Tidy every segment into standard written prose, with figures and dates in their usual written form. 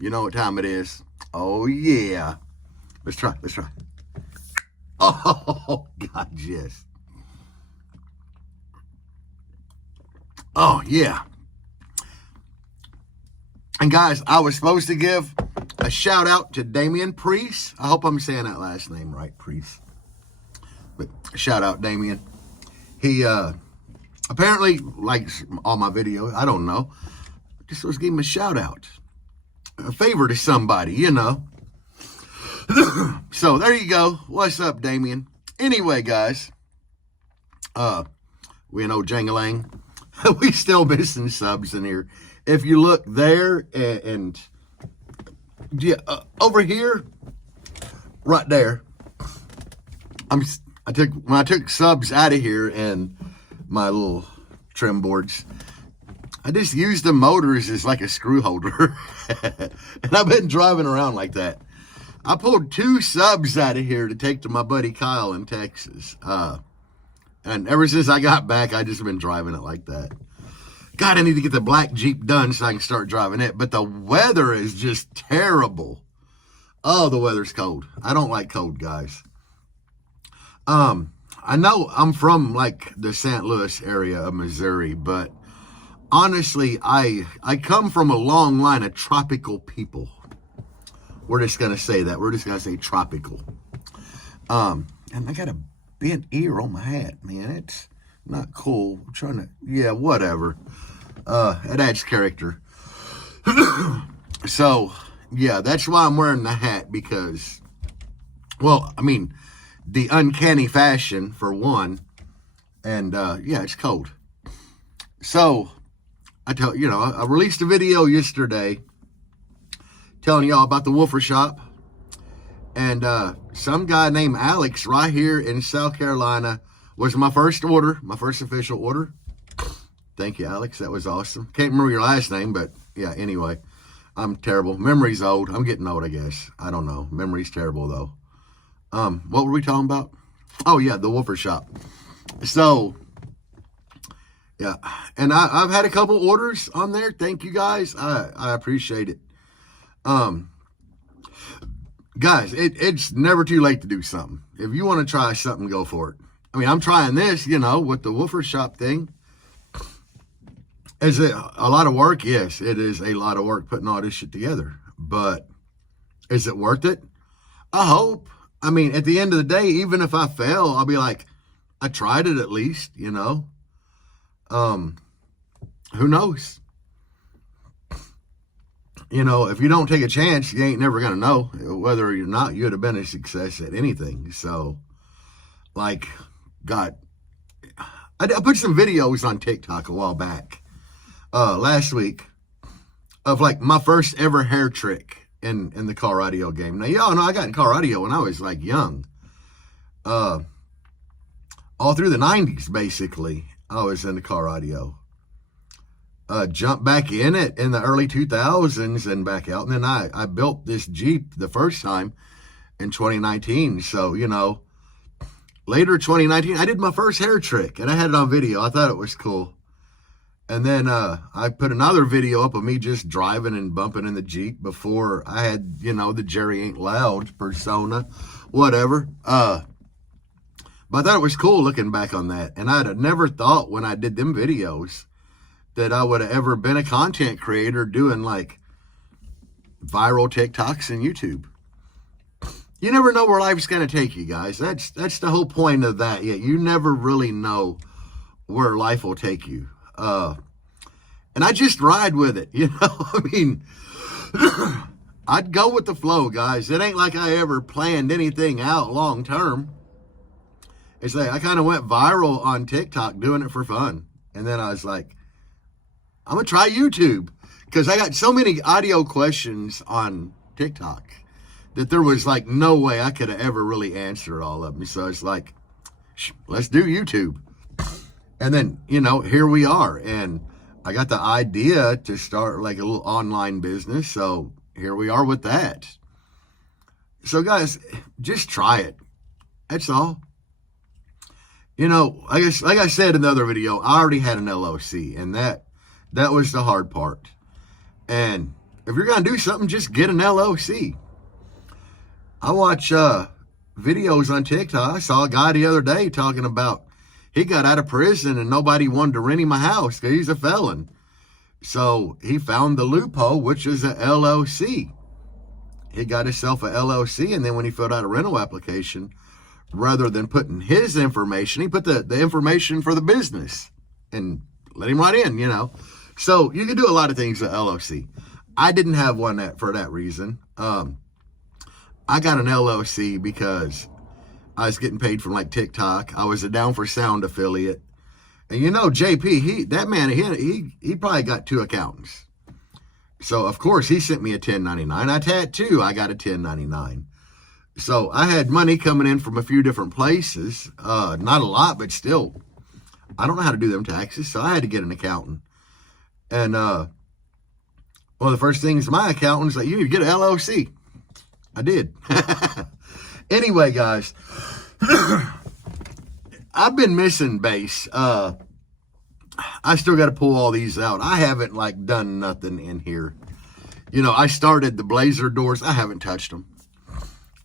You know what time it is. Oh, yeah. Let's try. Oh, God, yes. Oh, yeah. And guys, I was supposed to give a shout out to Damian Priest. I hope I'm saying that last name right, Priest. But shout out, Damian. He apparently likes all my videos. I don't know. Just was giving him a shout out. A favor to somebody, you know. So there you go. What's up, Damian? Anyway, guys. We know Jangalang. We still missing subs in here. If you look there and yeah, over here, right there, when I took subs out of here and my little trim boards, I just used the motors as like a screw holder. And I've been driving around like that. I pulled 2 subs out of here to take to my buddy Kyle in Texas. And ever since I got back, I just been driving it like that. God, I need to get the black Jeep done so I can start driving it. But the weather is just terrible. Oh, the weather's cold. I don't like cold, guys. I know I'm from like the St. Louis area of Missouri, but honestly, I come from a long line of tropical people. We're just going to say that. We're just going to say tropical. And I got a bent ear on my hat, man. It's not cool. I'm trying to, yeah, whatever. It adds character. So, yeah, that's why I'm wearing the hat because, well, I mean, the uncanny fashion for one. And, yeah, it's cold. So, I released a video yesterday telling y'all about the Woofer Shop. And some guy named Alex right here in South Carolina was my first order, my first official order. Thank you, Alex. That was awesome. Can't remember your last name, but yeah, anyway. I'm terrible. Memory's old. I'm getting old, I guess. I don't know. Memory's terrible, though. What were we talking about? Oh, yeah, the Woofer Shop. So, yeah. And I've had a couple orders on there. Thank you, guys. I appreciate it. Guys, it's never too late to do something. If you want to try something, go for it. I mean, I'm trying this, with the Woofer Shop thing. Is it a lot of work? Yes, it is a lot of work putting all this shit together. But is it worth it? I hope. I mean, at the end of the day, even if I fail, I'll be like, I tried it at least, Who knows? If you don't take a chance, you ain't never going to know whether you're not, you'd have been a success at anything. So, like, God, I put some videos on TikTok a while back, last week, of like my first ever hair trick in the car radio game. Now, y'all know I got in car radio when I was like young, all through the 90s, basically, I was in the car radio. Jumped back in it in the early 2000s and back out. And then I built this Jeep the first time in 2019. So, later 2019, I did my first hair trick and I had it on video. I thought it was cool. And then I put another video up of me just driving and bumping in the Jeep before I had, the Jerry Ain't Loud persona, whatever. But I thought it was cool looking back on that. And I'd have never thought when I did them videos that I would have ever been a content creator doing like viral TikToks and YouTube. You never know where life's going to take you, guys. That's the whole point of that. Yeah, you never really know where life will take you. And I just ride with it, I mean, I'd go with the flow, guys. It ain't like I ever planned anything out long term. It's like I kind of went viral on TikTok doing it for fun. And then I was like, I'm going to try YouTube because I got so many audio questions on TikTok that there was like no way I could have ever really answered all of them. So it's like, let's do YouTube. And then, here we are. And I got the idea to start like a little online business. So here we are with that. So guys, just try it. That's all. Like I said in the other video, I already had an LLC and that was the hard part. And if you're going to do something, just get an LLC. I watch videos on TikTok. I saw a guy the other day talking about he got out of prison and nobody wanted to rent him a house because he's a felon. So he found the loophole, which is a LLC. He got himself a LLC, and then when he filled out a rental application, rather than putting his information, he put the information for the business and let him right in, you know. So you can do a lot of things with LLC. I didn't have one for that reason. I got an LLC because I was getting paid from like TikTok. I was a Down for Sound affiliate. And you know, JP, he probably got 2 accountants. So of course he sent me a 1099. I had 2, I got a 1099. So I had money coming in from a few different places. Not a lot, but still, I don't know how to do them taxes. So I had to get an accountant. And one of the first things my accountant was like, you need to get an LLC. I did. Anyway, guys, I've been missing bass. I still got to pull all these out. I haven't like done nothing in here. You know, I started the Blazer doors. I haven't touched them.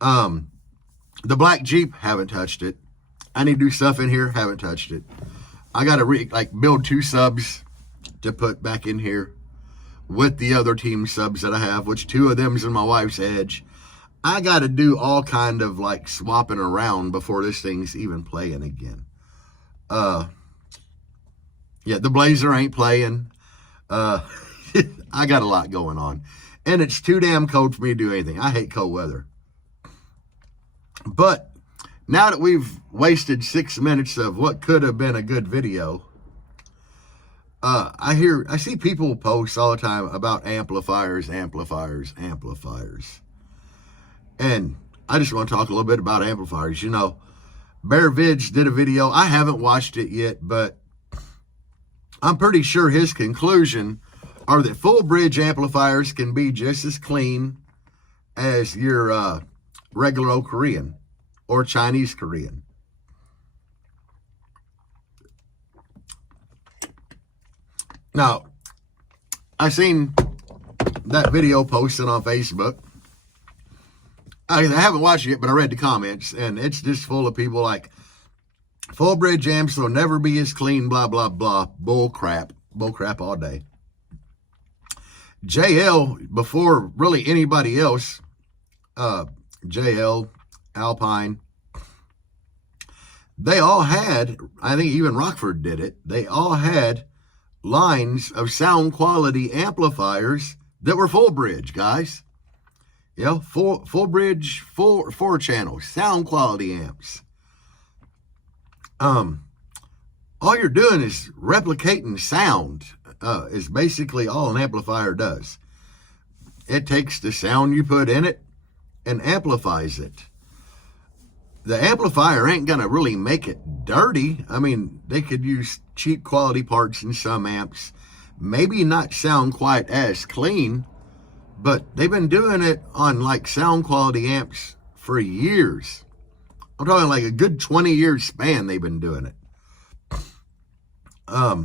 The black Jeep, haven't touched it. I need to do stuff in here. Haven't touched it. I got to build 2 subs to put back in here with the other team subs that I have, which 2 of them is in my wife's Edge. I got to do all kind of like swapping around before this thing's even playing again. Yeah, the Blazer ain't playing. I got a lot going on. And it's too damn cold for me to do anything. I hate cold weather. But now that we've wasted 6 minutes of what could have been a good video, I see people post all the time about amplifiers. And I just want to talk a little bit about amplifiers. You know, Bear Vids did a video. I haven't watched it yet, but I'm pretty sure his conclusion are that full bridge amplifiers can be just as clean as your regular old Korean or Chinese Korean. Now, I seen that video posted on Facebook. I haven't watched it, but I read the comments, and it's just full of people like, full bridge amps will never be as clean, blah, blah, blah. Bull crap all day. JL, before really anybody else, JL, Alpine, they all had, I think even Rockford did it, they all had lines of sound quality amplifiers that were full bridge, guys. You know, full bridge, 4 channels, sound quality amps. All you're doing is replicating sound, is basically all an amplifier does. It takes the sound you put in it and amplifies it. The amplifier ain't gonna really make it dirty. I mean, they could use cheap quality parts in some amps, maybe not sound quite as clean, but they've been doing it on like sound quality amps for years. I'm talking like a good 20-year span they've been doing it.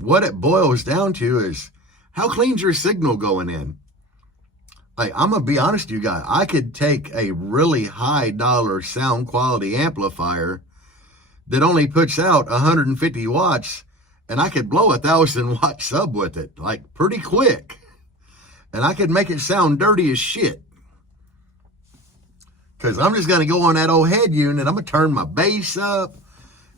What it boils down to is, how clean's your signal going in? Like, I'm going to be honest with you guys. I could take a really high dollar sound quality amplifier that only puts out 150 watts, and I could blow 1,000 watt sub with it, like pretty quick. And I could make it sound dirty as shit. Because I'm just going to go on that old head unit. I'm going to turn my bass up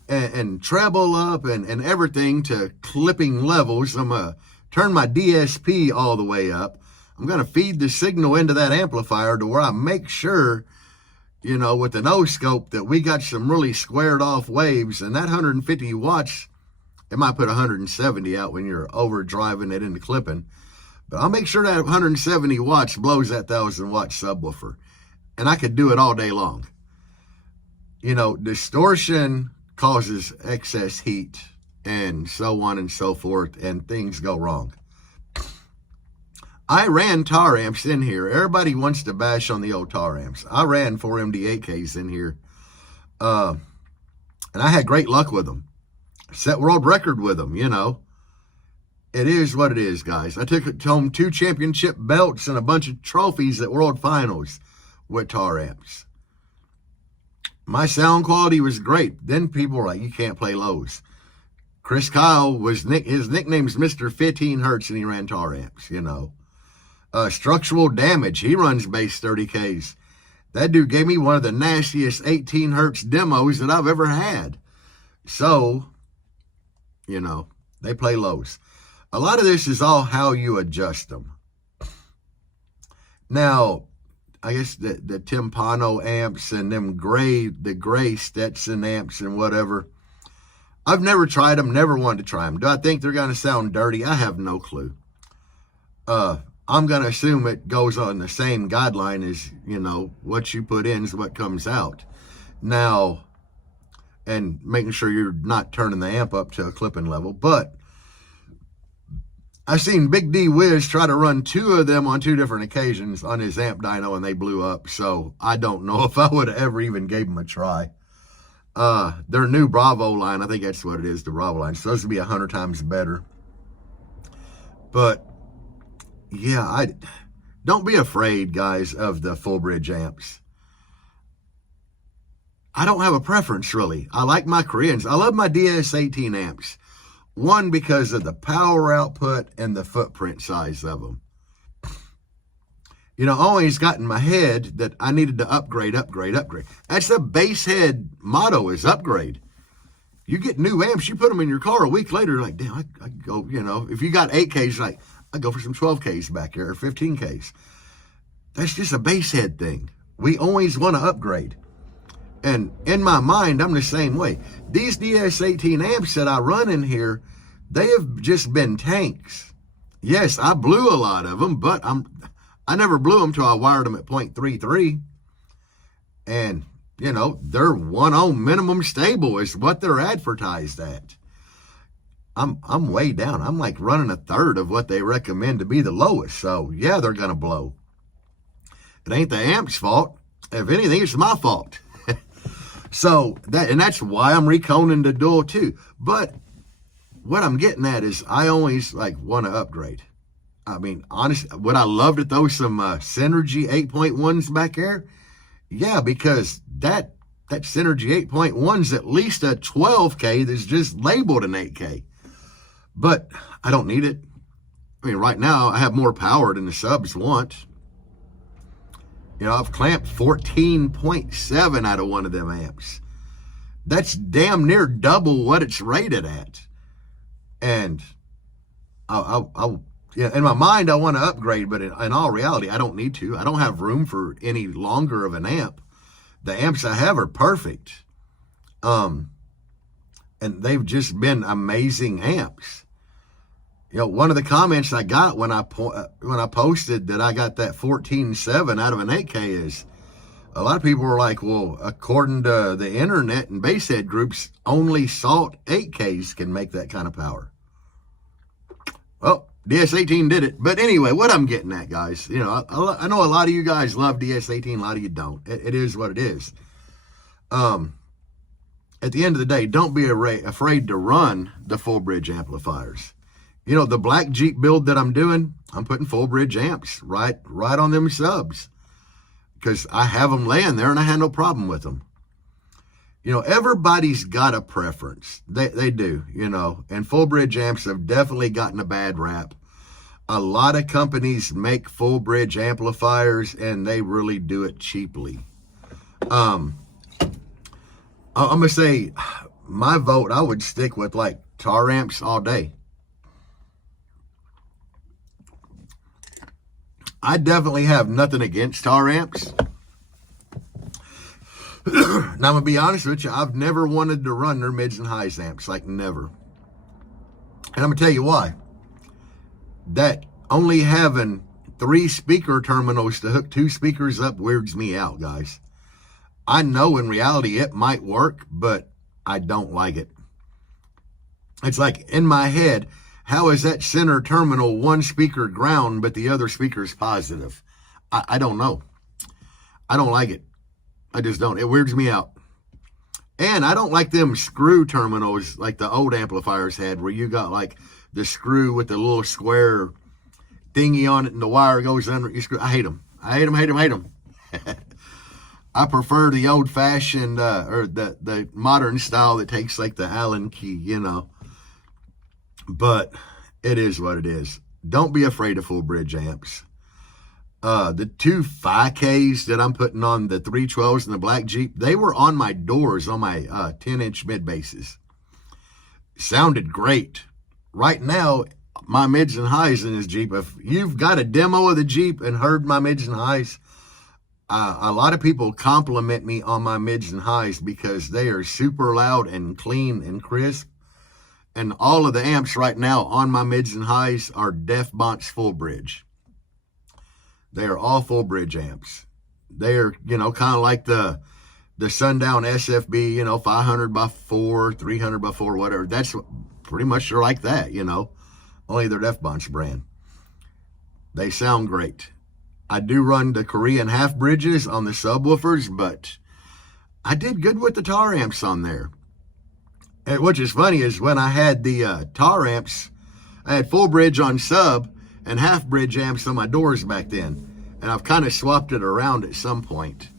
and treble up and everything to clipping levels. I'm going to turn my DSP all the way up. I'm going to feed the signal into that amplifier to where I make sure, you know, with the no scope that we got some really squared off waves. And that 150 watts, it might put 170 out when you're overdriving it into clipping. But I'll make sure that 170 watts blows that 1,000 watt subwoofer. And I could do it all day long. You know, distortion causes excess heat and so on and so forth, and things go wrong. I ran tar amps in here. Everybody wants to bash on the old tar amps. I ran 4 MD8Ks in here. And I had great luck with them. Set world record with them, you know. it is what it is, guys. I took home 2 championship belts and a bunch of trophies at World Finals with Tar amps. My sound quality was great. Then people were like, you can't play lows. Chris Kyle his nickname's Mr. 15 Hertz, and he ran Tar amps, you know. Structural Damage, he runs bass 30Ks. That dude gave me one of the nastiest 18 Hertz demos that I've ever had. So, you know, they play lows. A lot of this is all how you adjust them. Now, I guess the Timpano amps and the gray Stetson amps and whatever, I've never tried them, never wanted to try them. Do I think they're going to sound dirty? I have no clue. I'm going to assume it goes on the same guideline as, you know, what you put in is what comes out. Now, and making sure you're not turning the amp up to a clipping level. But I seen Big D Wiz try to run 2 of them on 2 different occasions on his amp dyno, and they blew up. So I don't know if I would have ever even gave them a try. Their new Bravo line, I think that's what it is, the Bravo line. It's supposed to be 100 times better. But yeah, don't be afraid, guys, of the full bridge amps. I don't have a preference, really. I like my Koreans. I love my DS18 amps. One, because of the power output and the footprint size of them. You know, I always got in my head that I needed to upgrade. That's the bass head motto, is upgrade. You get new amps, you put them in your car a week later, you're like, damn, I go, you know, if you got 8Ks, like, I go for some 12Ks back here, or 15Ks. That's just a bass head thing. We always want to upgrade. And in my mind, I'm the same way. These DS18 amps that I run in here, they have just been tanks. Yes, I blew a lot of them, but I never blew them till I wired them at 0.33. And, you know, they're 1 ohm minimum stable is what they're advertised at. I'm way down. I'm like running a third of what they recommend to be the lowest. So, yeah, they're going to blow. It ain't the amp's fault. If anything, it's my fault. So that's why I'm reconing the Dual 2. But what I'm getting at is I always like want to upgrade. I mean, honestly, would I love to throw some Synergy 8.1s back there? Yeah, because that Synergy 8.1's at least a 12K that's just labeled an 8K. But I don't need it. I mean, right now I have more power than the subs want. You know, I've clamped 14.7 out of one of them amps. That's damn near double what it's rated at. And yeah, in my mind, I want to upgrade, but in all reality, I don't need to. I don't have room for any longer of an amp. The amps I have are perfect. And they've just been amazing amps. You know, one of the comments I got when I posted that I got that 14.7 out of an 8K is, a lot of people were like, well, according to the internet and basshead groups, only Salt 8Ks can make that kind of power. Well, DS18 did it. But anyway, what I'm getting at, guys, you know, I know a lot of you guys love DS18, a lot of you don't. It is what it is. At the end of the day, don't be afraid to run the full bridge amplifiers. You know, the Black Jeep build that I'm doing, I'm putting full bridge amps right on them subs, because I have them laying there and I had no problem with them. You know, everybody's got a preference. They do, you know, and full bridge amps have definitely gotten a bad rap. A lot of companies make full bridge amplifiers and they really do it cheaply. I'm going to say my vote, I would stick with like Tar amps all day. I definitely have nothing against Tar amps. Now, I'm going to be honest with you, I've never wanted to run their mids and highs amps, like never. And I'm going to tell you why. That only having 3 speaker terminals to hook 2 speakers up weirds me out, guys. I know in reality it might work, but I don't like it. It's like in my head, how is that center terminal 1 speaker ground, but the other speaker's positive? I don't know. I don't like it. I just don't. It weirds me out. And I don't like them screw terminals like the old amplifiers had, where you got like the screw with the little square thingy on it and the wire goes under. I hate them. I hate them, hate them, hate them. I prefer the old-fashioned or the modern style that takes like the Allen key, you know. But it is what it is. Don't be afraid of full bridge amps. The two 5Ks that I'm putting on the 312s and the black Jeep, they were on my doors on my 10-inch mid basses. Sounded great. Right now, my mids and highs in this Jeep, if you've got a demo of the Jeep and heard my mids and highs, a lot of people compliment me on my mids and highs because they are super loud and clean and crisp. And all of the amps right now on my mids and highs are Def Bonts full bridge. They are all full bridge amps. They are, you know, kind of like the Sundown SFB, you know, 500 by 4, 300 by 4, whatever. That's pretty much they're like that, you know. Only they're Def Bonts brand. They sound great. I do run the Korean half bridges on the subwoofers, but I did good with the tar amps on there. And which is funny is when I had the tar amps, I had full bridge on sub and half bridge amps on my doors back then. And I've kind of swapped it around at some point.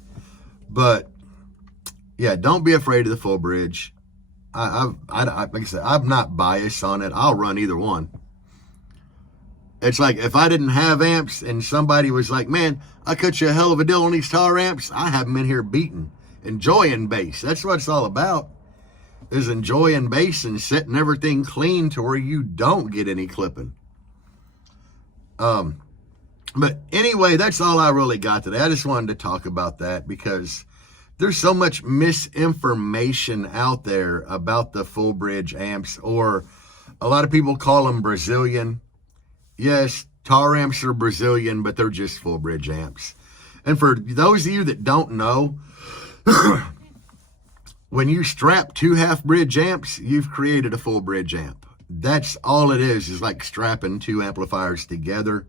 But yeah, don't be afraid of the full bridge. Like I said, I'm not biased on it. I'll run either one. It's like if I didn't have amps and somebody was like, man, I cut you a hell of a deal on these tar amps, I have them in here beating, enjoying bass. That's what it's all about, is enjoying bass and setting everything clean to where you don't get any clipping. But anyway, that's all I really got today. I just wanted to talk about that because there's so much misinformation out there about the full bridge amps, or a lot of people call them Brazilian. Yes, tar amps are Brazilian, but they're just full bridge amps. And for those of you that don't know, when you strap two half bridge amps, you've created a full bridge amp. That's all it is like strapping two amplifiers together.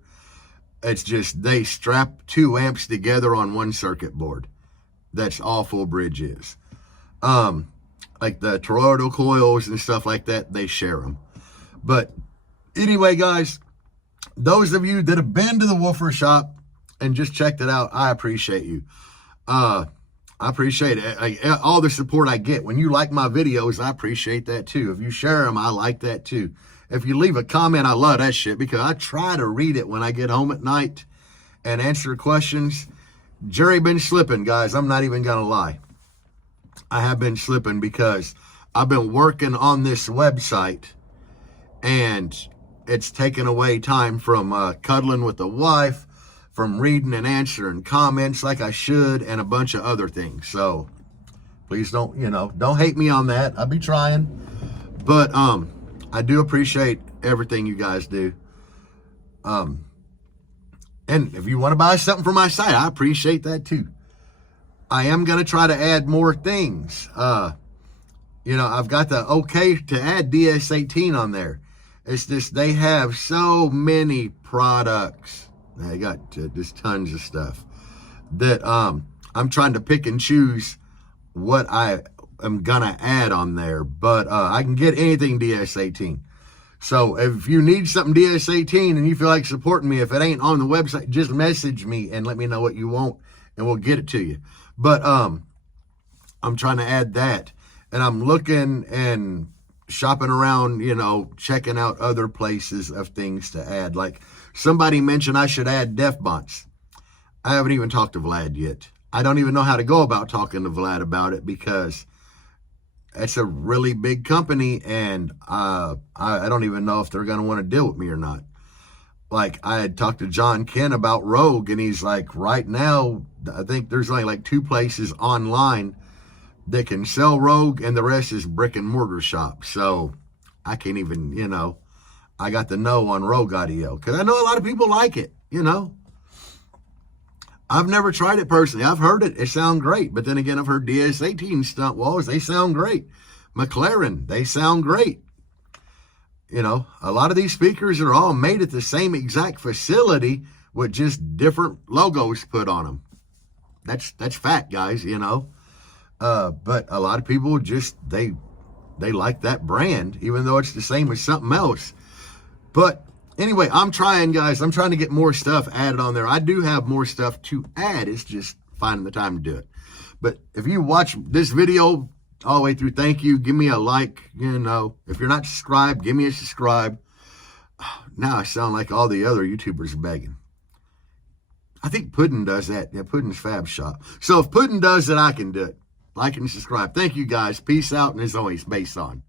It's just they strap two amps together on one circuit board. That's all full bridge is. Like the toroidal coils and stuff like that, they share them. But anyway, guys, those of you that have been to the woofer shop and just checked it out, I appreciate you. I appreciate it. All the support I get. When you like my videos, I appreciate that too. If you share them, I like that too. If you leave a comment, I love that shit because I try to read it when I get home at night and answer questions. Jerry been slipping, guys. I'm not even going to lie. I have been slipping because I've been working on this website and it's taken away time from cuddling with the wife, from reading and answering comments like I should, and a bunch of other things. So please don't hate me on that. I'll be trying. But I do appreciate everything you guys do. And if you want to buy something from my site, I appreciate that too. I am going to try to add more things. I've got the okay to add DS18 on there. It's just they have so many products. They got just tons of stuff that I'm trying to pick and choose what I am gonna add on there. But I can get anything DS18. So if you need something DS18 and you feel like supporting me, if it ain't on the website, just message me and let me know what you want and we'll get it to you. But I'm trying to add that, and I'm looking and shopping around, checking out other places of things to add. Like somebody mentioned I should add Def Bonts. I haven't even talked to Vlad yet. I don't even know how to go about talking to Vlad about it because it's a really big company and I don't even know if they're going to want to deal with me or not. Like I had talked to John Ken about Rogue and he's like, right now, I think there's only like 2 places online that can sell Rogue and the rest is brick and mortar shops. So I can't even, I got the no on Rogue audio because I know a lot of people like it, I've never tried it personally. I've heard it. It sounds great. But then again, I've heard DS18 stunt walls. They sound great. McLaren, they sound great. A lot of these speakers are all made at the same exact facility with just different logos put on them. That's fact, guys, But a lot of people just, they like that brand, even though it's the same as something else. But anyway, I'm trying, guys. I'm trying to get more stuff added on there. I do have more stuff to add. It's just finding the time to do it. But if you watch this video all the way through, thank you. Give me a like. You know, if you're not subscribed, give me a subscribe. Now I sound like all the other YouTubers begging. I think Puddin does that. Yeah, Puddin's Fab Shop. So if Puddin does it, I can do it. Like and subscribe. Thank you, guys. Peace out. And as always, Bass on.